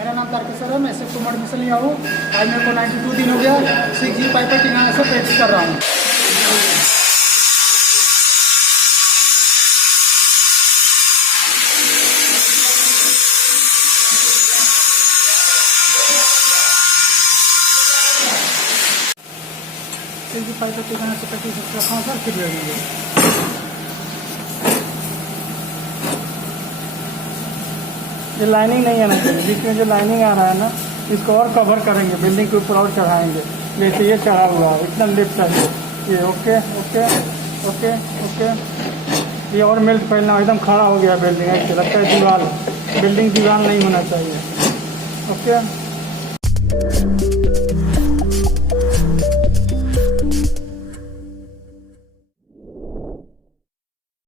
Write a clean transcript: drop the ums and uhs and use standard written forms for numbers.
मेरा नाम तारकेश्वर है, मैं SAFCO में एडमिशन लिया हूँ। आज मेरे को 92 दिन हो गया 6G पाइपर टिकाने से प्रैक्टिस कर रहा हूँ। पाइपर टिकाने से प्रैक्टिस रखा हूँ सर, फिर लगेंगे। ये लाइनिंग नहीं आना चाहिए, बीच में जो लाइनिंग आ रहा है ना, इसको और कवर करेंगे, बिल्डिंग के ऊपर और चढ़ाएंगे। जैसे ये चढ़ा हुआ है, इतना लिफ्ट चाहिए ये। Okay okay okay okay. ये और मिल्क फैलना एकदम खड़ा हो गया बिल्डिंग, ऐसे लगता है दीवार, बिल्डिंग दीवार नहीं होना चाहिए। ओके।